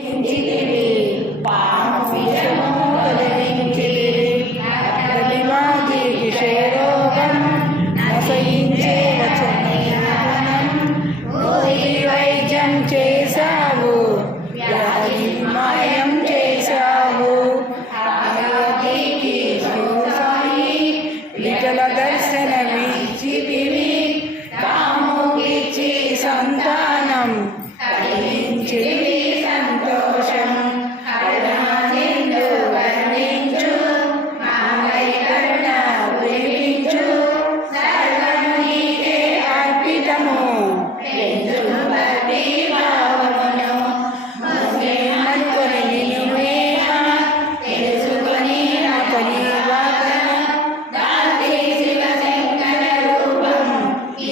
Intilili, Pam, Fijamon, Intilili, Nagam.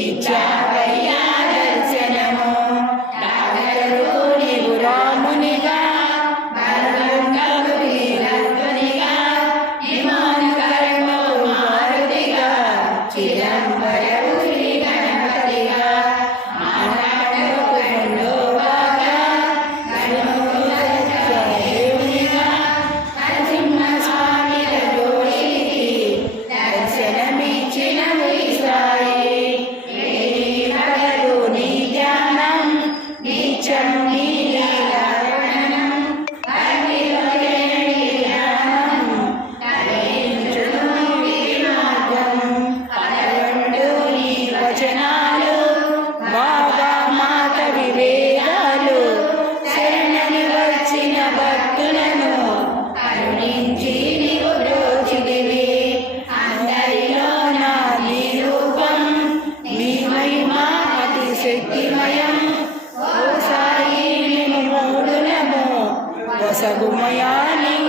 ఇచ్చావయ్యా దర్శనము నాగరుని రామునిగా మరణంగముని రత్వనిగా విమానకరము మారుతిగా Chidambaram Nossa Gumayani.